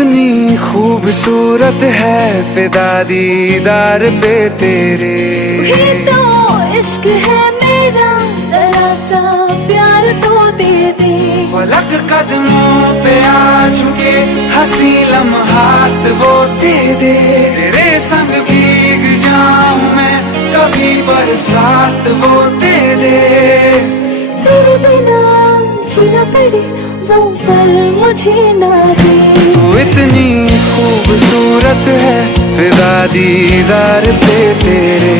इतनी खूबसूरत है फिदा दीदार पे तेरे। ये तो इश्क है मेरा, जरा सा प्यार तो दे दे। फलक कदमों पे आ झुके, हंसी लम्हात वो दे दे। तेरे संग भीग जाऊं मैं, कभी बरसात वो दे दे। तेरे बिना जीना पड़े वो पल मुझे ना दे। तू इतनी खूबसूरत है फिदा दीदार पे तेरे।